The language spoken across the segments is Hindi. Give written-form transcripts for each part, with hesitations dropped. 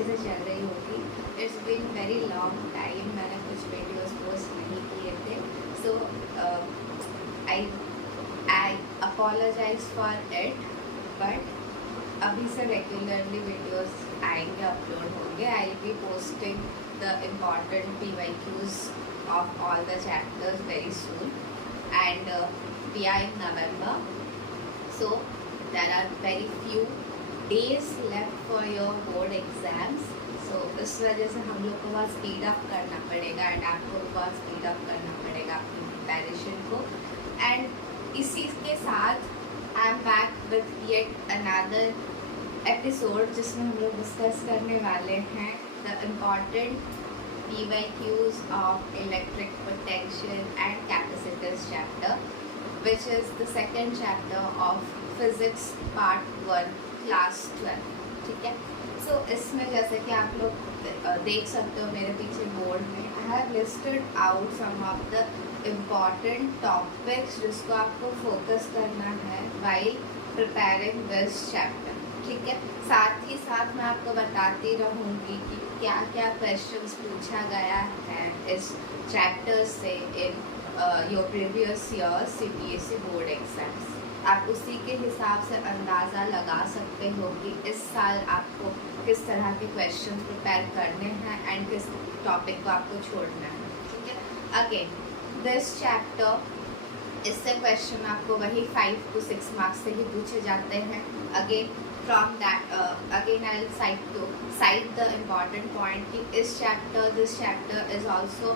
अच्छे से चल रही होगी। It's been very long time, मैंने कुछ वीडियोस पोस्ट नहीं किए थे, so I apologize for it, but अभी से रेगुलरली वीडियोस आएंगे, अपलोड होंगे। I will be posting the important PYQs of all the chapters very soon, and we are in November, so there are very few days left for your board exams. So इस वजह से हम लोग को बहुत स्पीड अप करना पड़ेगा, एंड आपको बहुत स्पीड अप करना पड़ेगा अपनी प्रिपरेशन को। एंड इसी के साथ I am back with yet another episode, जिसमें हम लोग डिस्कस करने वाले हैं the important PYQs of electric potential and capacitance chapter, which is the second chapter of physics part 1 class 12. ठीक है, सो इसमें जैसे कि आप लोग देख सकते हो मेरे पीछे बोर्ड में, I have listed out some of the important topics जिसको आपको फोकस करना है वाइल प्रिपेयरिंग दिस चैप्टर। ठीक है, साथ ही साथ मैं आपको बताती रहूँगी कि क्या क्या क्वेश्चंस पूछा गया है इस चैप्टर से in your previous year CBSE board exams. आप उसी के हिसाब से अंदाज़ा लगा सकते हो कि इस साल आपको किस तरह के क्वेश्चन प्रिपेयर करने हैं एंड किस टॉपिक को आपको छोड़ना है। ठीक है, अगेन दिस चैप्टर, इससे क्वेश्चन आपको वही 5 to 6 मार्क्स से ही पूछे जाते हैं। Again from that again I'll cite the important point कि this chapter is also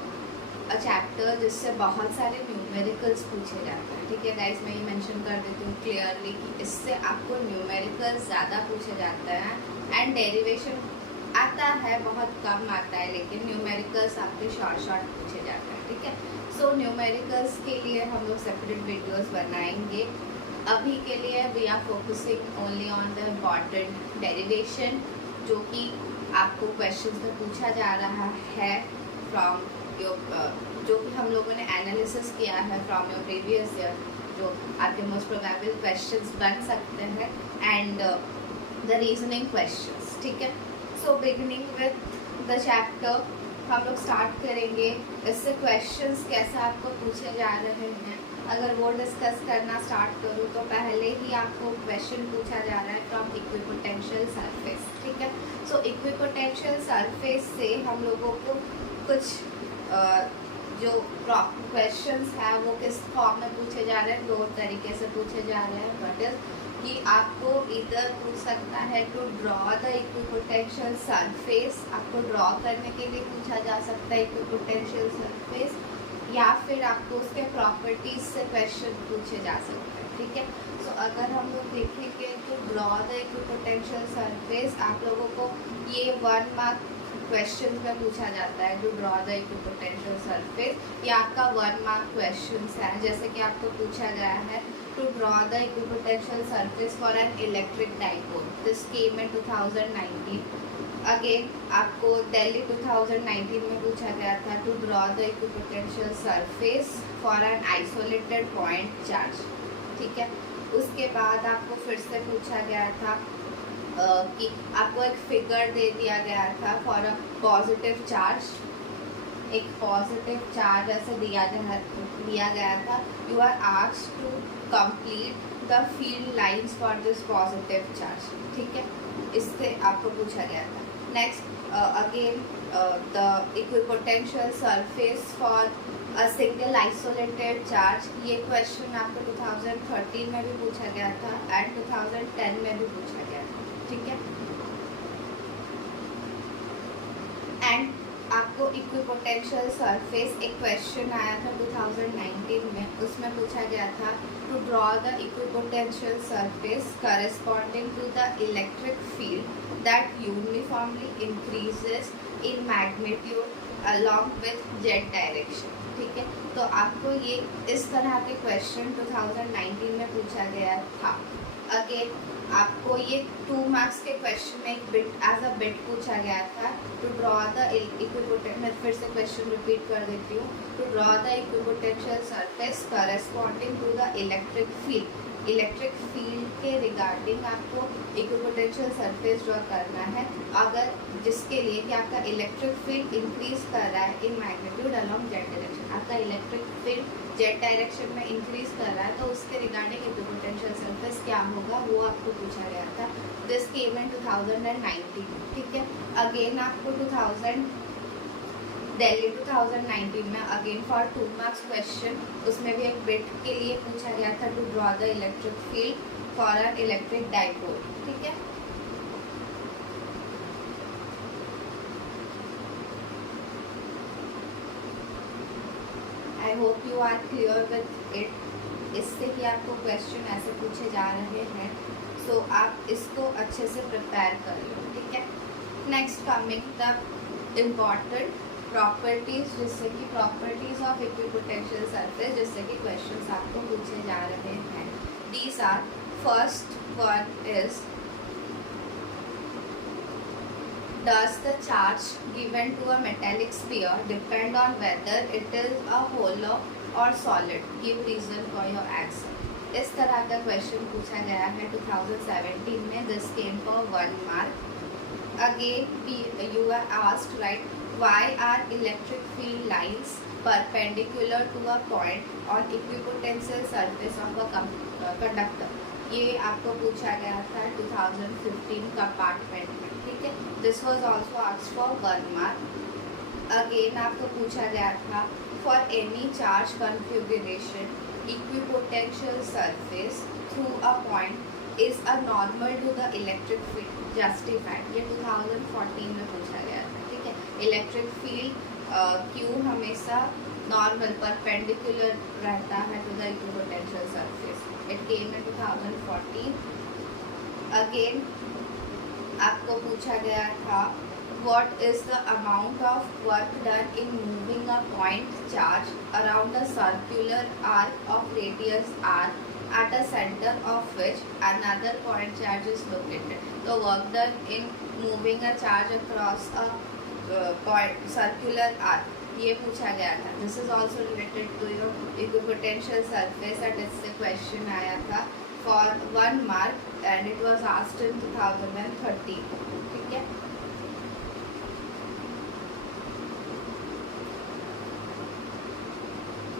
a chapter जिससे बहुत सारे न्यूमेरिकल्स पूछे जाते हैं। ठीक है गाइस, मैं ये मेंशन कर देती हूँ क्लियरली कि इससे आपको न्यूमेरिकल्स ज़्यादा पूछे जाते हैं, एंड डेरिवेशन आता है, बहुत कम आता है, लेकिन न्यूमेरिकल्स आपके शॉर्ट पूछे जाते हैं। ठीक है, सो न्यूमेरिकल्स के लिए हम लोग सेपरेट वीडियोस बनाएंगे। अभी के लिए we are focusing only on the important derivation, जो कि आपको क्वेश्चन में पूछा जा रहा है फ्रॉम योर, जो कि हम लोगों ने एनालिसिस किया है फ्रॉम योर प्रीवियस ईयर, जो आपके मोस्ट प्रोबेबल क्वेश्चंस बन सकते हैं, एंड द रीजनिंग क्वेश्चंस। ठीक है, so beginning with the chapter हम लोग स्टार्ट करेंगे। इससे क्वेश्चंस कैसे आपको पूछे जा रहे हैं, अगर वो डिस्कस करना स्टार्ट करूँ तो पहले ही आपको क्वेश्चन पूछा जा रहा है फ्रॉम इक्विपोटेंशियल सरफेस। ठीक है, सो इक्विपोटेंशियल सरफेस से हम लोगों को कुछ जो क्वेश्चंस है वो किस फॉर्म में पूछे जा रहे हैं, दो तरीके से पूछे जा रहे हैं। बट इज कि आपको इधर पूछ सकता है to draw the equipotential surface, आपको ड्रॉ करने के लिए पूछा जा सकता है इक्विपोटेंशियल सरफेस, या फिर आपको उसके प्रॉपर्टीज से क्वेश्चन पूछे जा सकते हैं। ठीक है, सो अगर हम लोग देखेंगे तो ड्रॉ द इक्विपोटेंशियल सरफेस, आप लोगों को ये 1 मार्क क्वेश्चन में पूछा जाता है to draw the equipotential surface, ये आपका 1 मार्क क्वेश्चन है। जैसे कि आपको पूछा गया है to draw the equipotential surface for an electric dipole, this came in 2019। Again आपको दिल्ली 2019 में पूछा गया था to draw the equipotential surface for an isolated point charge. ठीक है, उसके बाद आपको फिर से पूछा गया था कि आपको एक फिगर दे दिया गया था फॉर अ पॉजिटिव चार्ज, एक पॉजिटिव चार्ज ऐसे दिया गया था। You are asked to complete the field lines for this positive charge. ठीक है, इससे आपको पूछा गया था। Next again the equipotential surface for a single isolated charge, ये क्वेश्चन आपको 2013 में भी पूछा गया था एंड 2010 में भी पूछा गया था। ठीक है, एंड आपको इक्विपोटेंशियल सरफेस एक क्वेश्चन आया था 2019 में, उसमें पूछा गया था to draw the equipotential surface corresponding to the electric field that uniformly increases in magnitude along with Z direction. ठीक है, तो आपको ये इस तरह के क्वेश्चन 2019 में पूछा गया था। अगेन आपको ये 2 मार्क्स के क्वेश्चन में एक बिट एज अ बिट पूछा गया था टू ड्रॉ द इक्विपोटेंशियल, मैं फिर से क्वेश्चन रिपीट कर देती हूँ, to draw the equipotential surface corresponding to the electric field electric field के रिगार्डिंग आपको इक्विपोटेंशियल सरफेस ड्रॉ करना है, अगर जिसके लिए कि आपका इलेक्ट्रिक फील्ड इंक्रीज कर रहा है in magnitude along Z direction, आपका इलेक्ट्रिक फील्ड जेड डायरेक्शन में इंक्रीज कर रहा है, तो उसके रिगार्डिंग इक्विपोटेंशियल सरफेस क्या होगा वो आपको पूछा गया था। दिस केम इन 2019, ठीक है। अगेन आपको दिल्ली 2019 में अगेन फॉर 2 मार्क्स क्वेश्चन, उसमें भी एक बिट के लिए पूछा गया था to draw the electric field for an electric dipole, ठीक है। I hope you are clear with it. इससे कि आपको क्वेश्चन ऐसे पूछे जा रहे हैं, सो आप इसको अच्छे से प्रिपेयर कर लो, ठीक है। Next coming the important properties, जिससे कि प्रॉपर्टीज ऑफ इक्विपोटेंशियल सरफेस, जिससे कि क्वेश्चंस आपको पूछे जा रहे हैं। These are, first one is, does the charge given to a metallic sphere depend on whether it is a hollow or solid? Give reason for your answer. इस तरह का क्वेश्चन पूछा गया है 2017 में। This came for 1 mark. Again you are asked, right, why are electric field lines perpendicular to a point on equipotential surface of a conductor? ये आपको पूछा गया था 2015 कंपार्टमेंट में, ठीक है। This was also asked for 1 mark. Again आपको पूछा गया था for any charge configuration equipotential surface through a point is a normal to the electric field justified. ये 2014 में पूछा गया था, ठीक है। इलेक्ट्रिक फील्ड क्यों हमेशा नॉर्मल परपेंडिकुलर रहता है to the equipotential surface? It came in 2014। Again आपको पूछा गया था what is the amount of work done in moving a point charge around a circular arc of radius r at a center of which another point charge is located? The work done in moving a charge across a point circular arc, ये पूछा गया था। This is also related to your equipotential surface and इससे क्वेश्चन आया था for 1 mark and it was asked in 2013, ठीक है।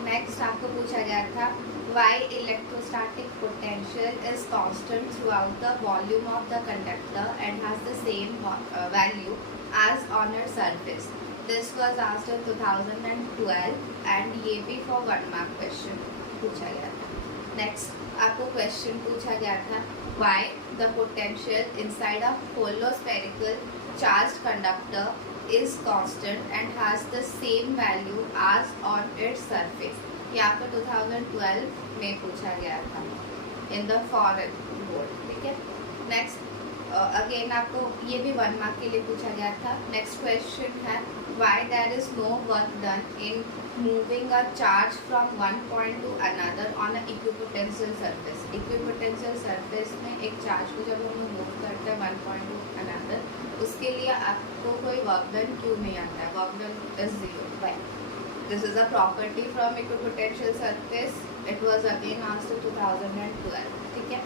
नेक्स्ट आपको पूछा गया था why electrostatic potential is constant throughout the volume of the conductor and has the same value as on its surface. This was asked in 2012 and ये भी फॉर 1 मार्क क्वेश्चन पूछा गया था। नेक्स्ट आपको क्वेश्चन पूछा गया था why the potential inside a hollow spherical charged conductor is constant and has the same value as on its surface। ये आपको 2012 में पूछा गया था इन द फॉरेन बोर्ड, ठीक है। नेक्स्ट अगेन आपको ये भी 1 मार्क के लिए पूछा गया था। नेक्स्ट क्वेश्चन है why there is no work done in moving a charge from one point to another on a equipotential surface. Equipotential surface में एक चार्ज को जब हम मूव करते हैं वन पॉइंट टू अनदर, उसके लिए आपको कोई वर्क डन क्यों नहीं आता है? Work done is 0। Why? This is a property from equipotential surface. It was again asked 2012, ठीक है।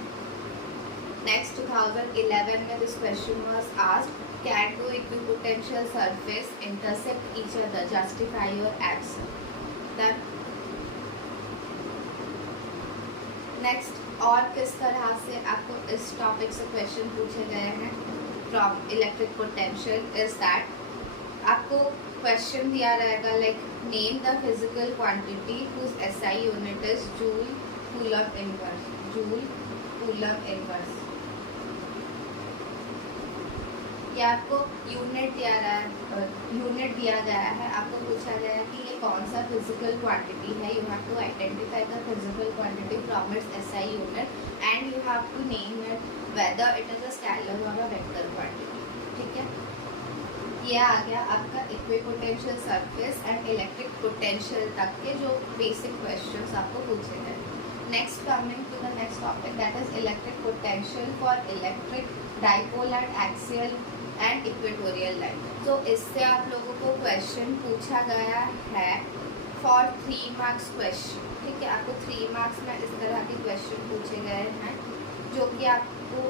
नेक्स्ट 2011 में this question was asked can two equipotential surface intersect each other, justify your answer. Then next और किस तरह से आपको इस टॉपिक से क्वेश्चन पूछे गए हैं from electric potential is that आपको क्वेश्चन दिया रहेगा like name the physical quantity whose SI unit is joule coulomb inverse. Joule coulomb inverse, ये आपको यूनिट दिया गया है। आपको पूछा गया है कि ये कौन सा फिजिकल क्वांटिटी है। You have to identify the physical quantity from its SI unit and you have to name it whether it is a scalar or a vector quantity, ठीक है। ये आ गया आपका equipotential surface and electric potential तक के जो बेसिक क्वेश्चंस आपको पूछे गए। Next coming to the next topic that is electric potential for electric dipole and axial and equatorial line. तो इससे आप लोगों को क्वेश्चन पूछा गया है फॉर 3 मार्क्स क्वेश्चन। ठीक है, आपको 3 मार्क्स में इस तरह के क्वेश्चन पूछे गए हैं जो कि आपको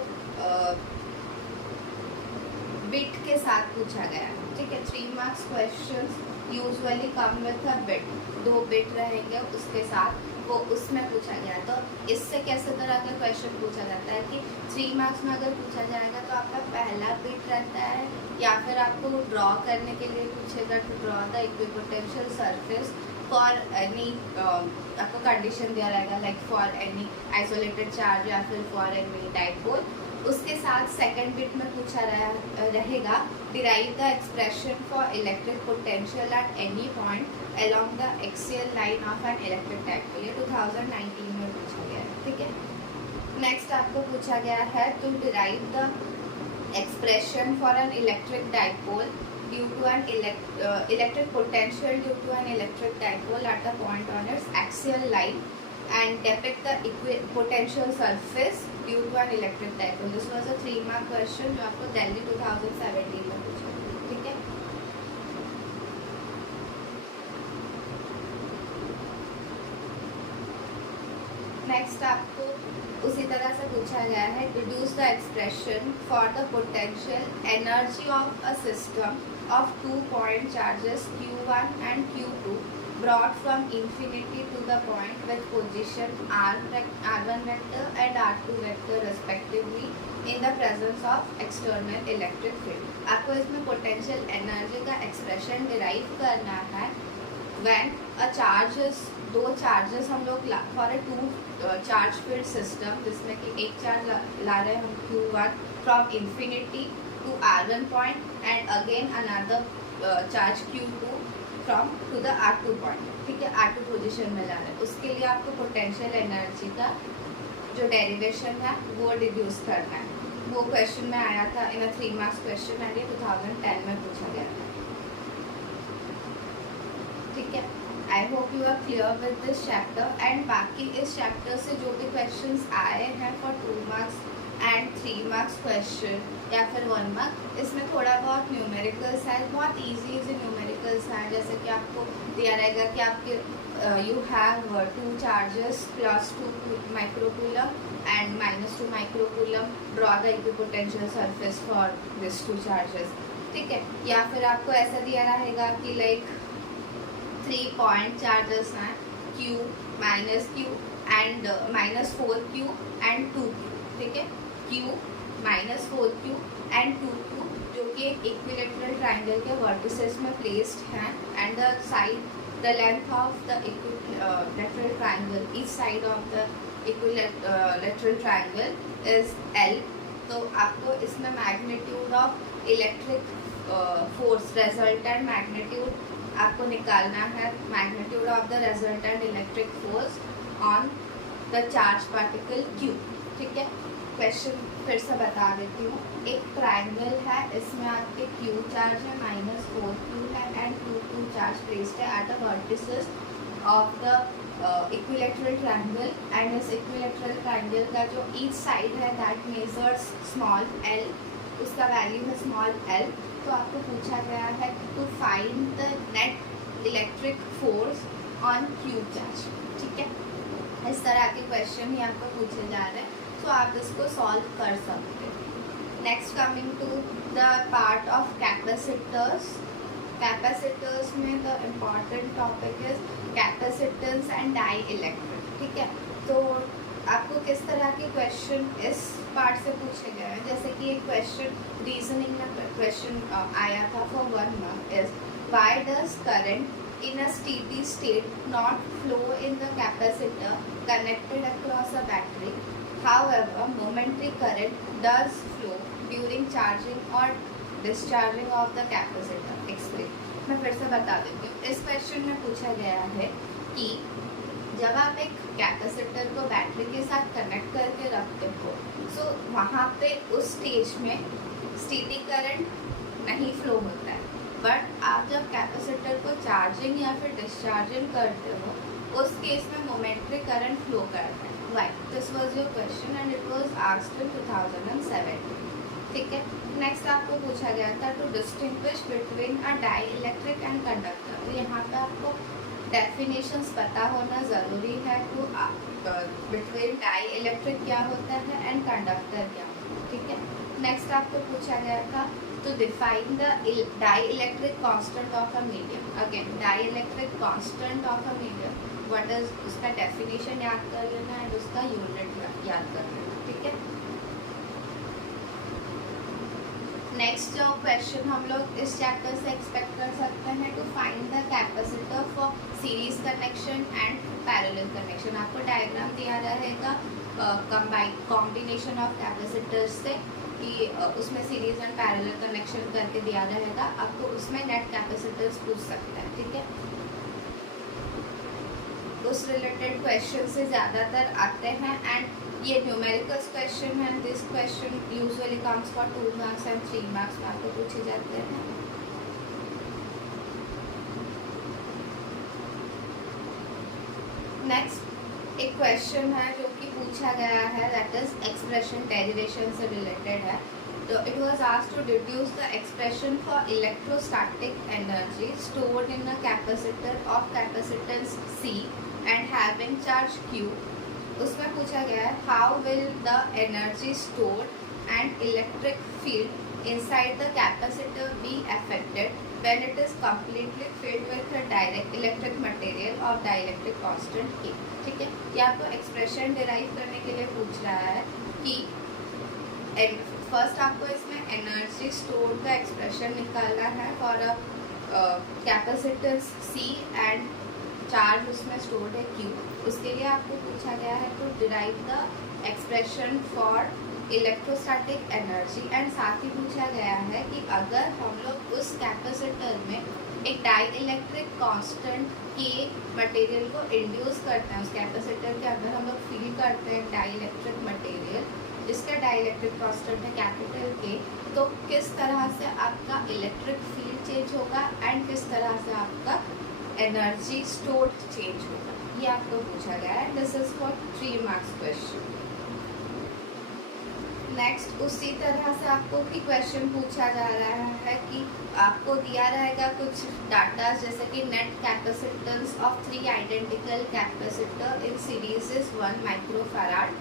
बिट के साथ पूछा गया है। ठीक है, 3 marks question usually come with a bit, 2 bit रहेंगे उसके साथ, वो उसमें पूछा गया है। तो इससे कैसे तरह का क्वेश्चन पूछा जाता है कि 3 मार्क्स में अगर पूछा जाएगा तो आपका पहला बिट रहता है, या फिर आपको ड्रॉ करने के लिए पूछेगा to draw the equipotential surface for any, आपको कंडीशन दिया रहेगा like for any isolated charge या फिर फॉर एनी डाइपोल। उसके साथ सेकंड बिट में पूछा रहेगा derive the expression for electric potential at any point along the axial line of N electric dipole. ये 2019 में पूछा गया है। ठीक है, नेक्स्ट आपको पूछा गया है to derive the expression for an electric dipole due to an electric potential due to an electric dipole at the point on its axial line and depict the potential surface due to an electric dipole. This was a 3 mark question जो आपको दिल्ली 2017 में पूछा। ठीक है, नेक्स्ट आपको उसी तरह से पूछा गया है deduce the expression for the potential energy of a system of 2 point charges Q1 and Q2 brought from infinity to the point with position r1 vector and r2 vector respectively in the presence of external electric field। आपको इसमें पोटेंशियल एनर्जी का एक्सप्रेशन डिराइव करना है when a charges, 2 चार्जेस हम लोग for a 2 charge field system, जिसमें कि एक चार्ज ला रहे हैं हम Q1 from infinity to r1 point and again another charge Q2 from to the R2 point. ठीक है, R2 पोजीशन में जाना है, उसके लिए आपको पोटेंशियल एनर्जी का जो डेरिवेशन है वो डिड्यूस करना है। वो क्वेश्चन में आया था इन 3 मार्क्स क्वेश्चन एंड ये 2010 में पूछा गया था। ठीक है, I hope you are clear with this chapter. And बाकी इस चैप्टर से जो भी क्वेश्चंस आए हैं for 2 marks and 3 marks question या फिर 1 मार्क, इसमें थोड़ा बहुत न्यूमेरिकल्स है, बहुत इजी न्यूमेरिकल्स हैं। जैसे कि आपको दिया रहेगा कि आपके you have 2 charges +2 microcoulomb and -2 microcoulomb, draw the equipotential surface for this 2 charges. ठीक है, या फिर आपको ऐसा दिया रहेगा कि लाइक 3 पॉइंट चार्जेस हैं Q, -Q and -4Q and 2Q। ठीक है, Q, -4Q एंड 2Q जो कि एक इक्विलेटरल ट्राइंगल के वर्टिसेस में प्लेस्ड हैं and the side, the length of the equilateral triangle, each side of the equilateral triangle is L। तो आपको इसमें magnitude of electric force, resultant magnitude आपको निकालना है, magnitude of the resultant electric force on the charge particle Q। ठीक है, क्वेश्चन फिर से बता देती हूँ। एक ट्राइंगल है, इसमें आपके Q चार्ज है, -4Q है एंड 2Q चार्ज प्लेस्ड है at the vertices of the equilateral triangle and इस इक्विलेटरल ट्राइंगल का जो ईच साइड है दैट मेजर्स स्मॉल l, उसका वैल्यू है स्मॉल l। तो आपको पूछा गया है to find the net electric force on Q charge. ठीक है, इस तरह के क्वेश्चन ही आपको पूछे जा रहे हैं, तो आप इसको सॉल्व कर सकते हैं। Next coming to the part of capacitors. Capacitors में the important topic is capacitance and dielectric. ठीक है, तो आपको किस तरह के क्वेश्चन इस पार्ट से पूछे गए हैं, जैसे कि एक क्वेश्चन रीजनिंग में क्वेश्चन आया था for 1 mark is why does current in a steady state not flow in the capacitor connected across a battery, however momentary current does flow during charging or discharging of the capacitor। explain। मैं फिर से बता देती हूँ, इस क्वेश्चन में पूछा गया है कि जब आप एक कैपेसिटर को बैटरी के साथ कनेक्ट करके रखते हो, सो वहाँ पे उस स्टेज में स्टेडी करंट नहीं फ्लो होता है, बट आप जब कैपेसिटर को चार्जिंग या फिर डिस्चार्जिंग करते हो उस केस में मोमेंटरी करंट फ्लो करता है। Why? This was your question and it was asked in 2007। ठीक है, नेक्स्ट आपको पूछा गया था to distinguish between a dielectric and conductor. तो यहाँ पे आपको डेफिनेशंस पता होना ज़रूरी है टू बिटवीन डाई इलेक्ट्रिक क्या होता है एंड कंडक्टर क्या होता है, ठीक है। नेक्स्ट आपको पूछा गया था to define the dielectric constant of a medium. Again, dielectric constant of a medium. What is उसका definition याद कर लेना है, उसका unit याद कर लेना, ठीक है। नेक्स्ट जो क्वेश्चन हम लोग इस चैप्टर से एक्सपेक्ट कर सकते हैं to find the capacitor for series connection and parallel connection. आपको डायग्राम दिया रहेगा कॉम्बिनेशन ऑफ कैपेसिटर्स से कि उसमें सीरीज एंड पैरेलल कनेक्शन करके दिया रहेगा, आपको उसमें नेट कैपेसिटर्स पूछ सकते हैं, ठीक है। उस रिलेटेड क्वेश्चन से ज़्यादातर आते हैं एंड ये न्यूमेरिकल्स क्वेश्चन है। This question usually comes for 2 marks and 3 marks में आपको पूछे जाते हैं। नेक्स्ट एक क्वेश्चन है जो कि पूछा गया है, दैट इज एक्सप्रेशन डेरिवेशन से रिलेटेड है। तो it was asked to deduce the expression for electrostatic energy stored in a capacitor of capacitance C and having charge Q। उसमें पूछा गया है how will the energy stored and electric field inside the capacitor be affected when it is completely filled with a direct electric material और डाइलेक्ट्रिक कांस्टेंट K, ठीक है। ये आपको एक्सप्रेशन डिराइव करने के लिए पूछ रहा है कि फर्स्ट आपको इसमें एनर्जी स्टोर्ड का एक्सप्रेशन निकालना है for a capacitance C and charge उसमें स्टोर्ड है Q। उसके लिए आपको पूछा गया है to derive the expression for electrostatic energy and साथ ही पूछा गया है कि अगर हम लोग उस कैपेसिटर में एक डाई इलेक्ट्रिक कॉन्स्टेंट के मटेरियल को इंड्यूस करते हैं, उस कैपेसिटर के अंदर हम लोग फील करते हैं डाई इलेक्ट्रिक मटेरियल जिसका डाई इलेक्ट्रिक कॉन्स्टेंट है कैपिटल K, तो किस तरह से आपका इलेक्ट्रिक फील्ड चेंज होगा एंड किस तरह से आपका एनर्जी स्टोर्ड चेंज होगा, ये आपको पूछा गया है। This is for 3 marks question. Next उसी तरह से आपको भी क्वेश्चन पूछा जा रहा है कि आपको दिया रहेगा कुछ डाटा जैसे कि net capacitance of 3 identical capacitor in series is 1 microfarad,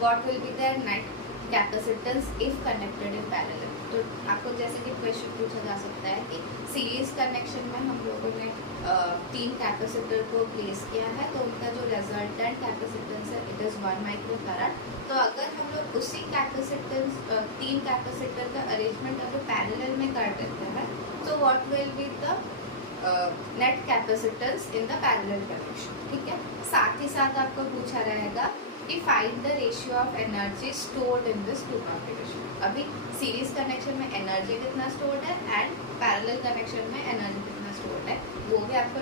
what will be there net capacitance if connected in parallel. तो आपको जैसे कि क्वेश्चन पूछा जा सकता है कि सीरीज कनेक्शन में हम लोगों ने 3 कैपेसिटर को प्लेस किया है, तो उनका जो रिजल्टेंट कैपेसिटेंस है इट इज़ 1 माइक्रोफैराड। तो अगर हम लोग उसी कैपेसिटेंस 3 कैपेसिटर का अरेंजमेंट अगर पैरेलल में कर देते हैं तो what will be the net capacitance in the parallel connection, ठीक है। साथ ही साथ आपको पूछा रहेगा कि find the ratio of energy stored in this 2 combination. अभी सीरीज कनेक्शन में एनर्जी कितना स्टोर्ड है एंड पैरेलल कनेक्शन में एनर्जी कितना स्टोर्ड है, वो भी आपको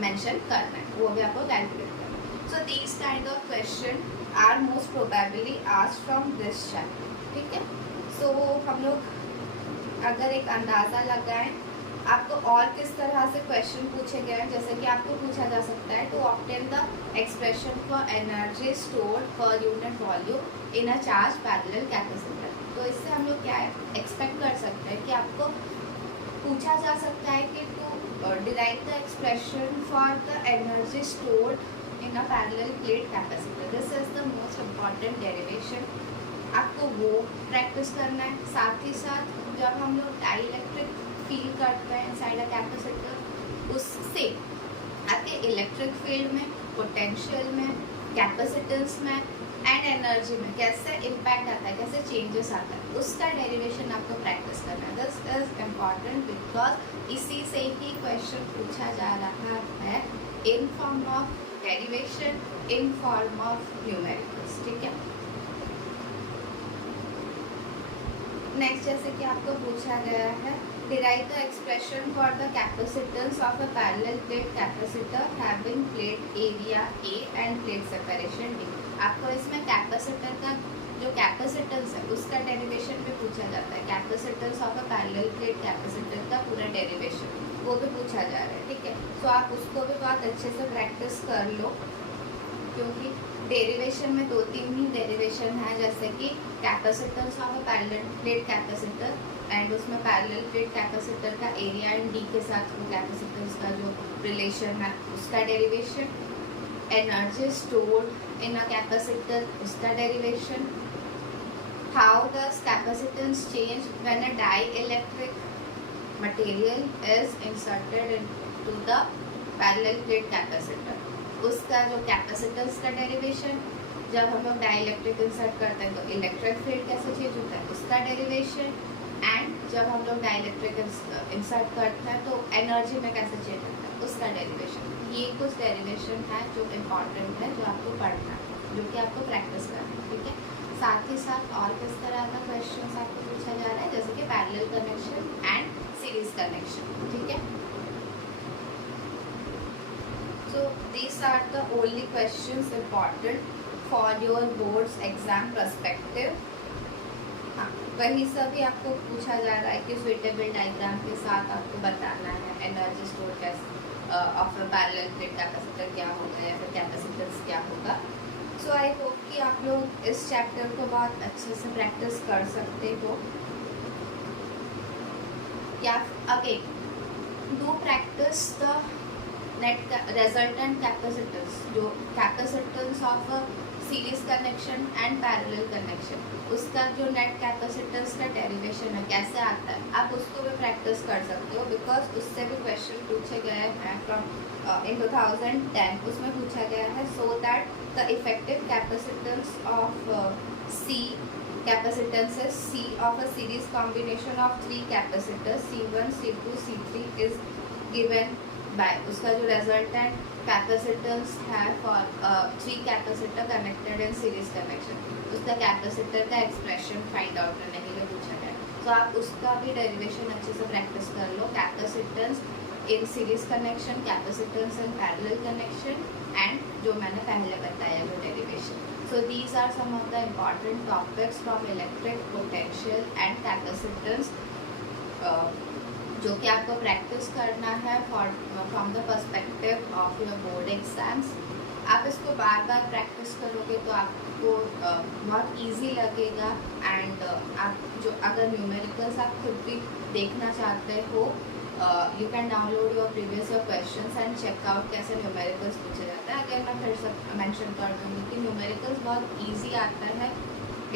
मेंशन करना है, वो भी आपको कैलकुलेट करना है। So these kind of question are most probably asked from this chapter, ठीक है। सो हम लोग अगर एक अंदाज़ा लगाएं आपको और किस तरह से क्वेश्चन पूछे गए हैं, जैसे कि आपको पूछा जा सकता है to obtain the expression for energy stored per unit volume in a charge parallel capacitor. तो इससे हम लोग क्या एक्सपेक्ट कर सकते हैं कि आपको पूछा जा सकता है कि to derive the expression for the energy stored in a parallel plate capacitor, this is the most important derivation. आपको वो प्रैक्टिस करना है। साथ ही साथ जब हम लोग डाइलेक्ट्रिक फील करते हैं इनसाइड अ कैपेसिटर, उससे आपके इलेक्ट्रिक फील्ड में, पोटेंशियल में, कैपेसिटेंस में एंड एनर्जी में कैसे इम्पैक्ट आता है, कैसे चेंजेस आता है, उसका डेरिवेशन आपको प्रैक्टिस करना है। दिस इज इम्पॉर्टेंट बिकॉज इसी से ही क्वेश्चन पूछा जा रहा है in form of derivation, in form of numericals, ठीक है। नेक्स्ट जैसे कि आपको पूछा गया है derive the expression for the capacitance of a parallel plate capacitor having plate area A and plate separation D। आपको इसमें कैपेसिटर का जो कैपेसिटेंस है उसका डेरिवेशन भी पूछा जाता है। Capacitance of a parallel plate capacitor का पूरा डेरिवेशन वो भी पूछा जा रहा है, ठीक है। सो आप उसको भी बहुत अच्छे से प्रैक्टिस कर लो क्योंकि डेरिवेशन में 2-3 ही डेरिवेशन है, जैसे कि capacitance of a parallel plate capacitor, and उसमें पैरेलल प्लेट कैपेसिटर का एरिया एंड डी के साथ वो कैपेसिटेंस का जो रिलेशन है उसका derivation, energy stored in a capacitor उसका derivation, how does capacitance change when a dielectric material is inserted into the parallel plate capacitor, उसका जो कैपेसिटेंस का डेरिवेशन, जब हम लोग डाइइलेक्ट्रिक इंसर्ट करते हैं तो इलेक्ट्रिक फील्ड कैसे चेंज होता है उसका डेरिवेशन, एंड जब हम लोग डाइइलेक्ट्रिक इंसर्ट करते हैं तो एनर्जी में कैसे चेंज होता है उसका डेरिवेशन। ये कुछ डेरिवेशन है जो इम्पॉर्टेंट है, जो आपको पढ़ना है, जो कि आपको प्रैक्टिस करना है, ठीक है। साथ ही साथ और किस तरह का क्वेश्चन आपको पूछा जा रहा है, जैसे कि parallel connection and series connection, ठीक है। So these are the only questions important for your board's exam perspective. हाँ, वही सभी आपको पूछा जा रहा है कि सुइटेबल डायग्राम के साथ आपको बताना है एनर्जी स्टोर कैसे of a parallel plate capacitor क्या होगा या फिर कैपेसिटेंस क्या होगा। सो आई होप कि आप लोग इस चैप्टर को बहुत अच्छे से प्रैक्टिस कर सकते हो। या again do practice the net resultant capacitance, जो capacitance of series connection and parallel connection, उसका जो नेट कैपेसिटेंस का डेरिवेशन है कैसे आता है, आप उसको भी प्रैक्टिस कर सकते हो, बिकॉज उससे भी क्वेश्चन पूछे गए हैं फ्रॉम इन 2010, उसमें पूछा गया है। So that the effective capacitance of C capacitances C of a series combination of 3 capacitors C1, C2, C3 is given by, उसका जो resultant capacitance है for 3 capacitor connected in series connection, उसका कैपेसिटर का एक्सप्रेशन फाइंड आउट करने के लिए पूछा गया। तो आप उसका भी डेरिवेशन अच्छे से प्रैक्टिस कर लो, capacitance in series connection, capacitance in parallel connection, and जो मैंने पहले बताया जो derivation. So these are some of the important topics from electric potential and capacitance जो कि आपको प्रैक्टिस करना है from the perspective of your board exams. आप इसको बार बार प्रैक्टिस करोगे तो आपको बहुत इजी लगेगा, एंड आप जो अगर न्यूमेरिकल्स आप खुद भी देखना चाहते हो, you can download your previous year questions and check out कैसे न्यूमेरिकल्स पूछे जाता है। अगर मैं फिर से मेंशन कर दूँगी कि न्यूमेरिकल्स बहुत इजी आता है,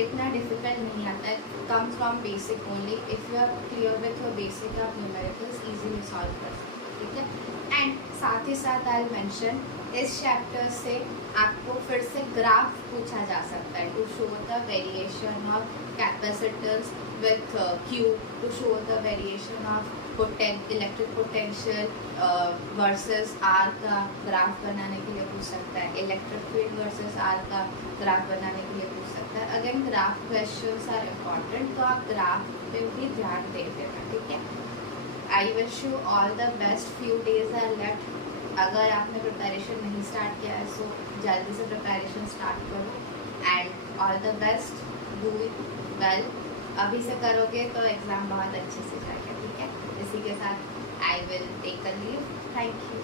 इतना डिफिकल्ट नहीं आता है, comes from basic only. If you are clear with your basic, आप न्यूमेरिकल्स इजीली सॉल्व कर सकते, ठीक है। एंड साथ ही साथ आई मेंशन इस चैप्टर से आपको फिर से ग्राफ पूछा जा सकता है to show the variation of capacitance with Q, to show the variation of electric potential versus R का ग्राफ बनाने के लिए पूछ सकता है, इलेक्ट्रिक फील्ड वर्सेस R का ग्राफ बनाने के लिए पूछ सकता है। Again graph questions are important, तो आप ग्राफ पे भी ध्यान दे देना, ठीक है। I wish you all the best, few days are left. अगर आपने प्रिपरेशन नहीं स्टार्ट किया है सो जल्दी से प्रिपरेशन स्टार्ट करो, and all the best, do it well. अभी से करोगे तो एग्ज़ाम बहुत अच्छे से जाएगा, ठीक है। इसी के साथ I will take a leave, thank you.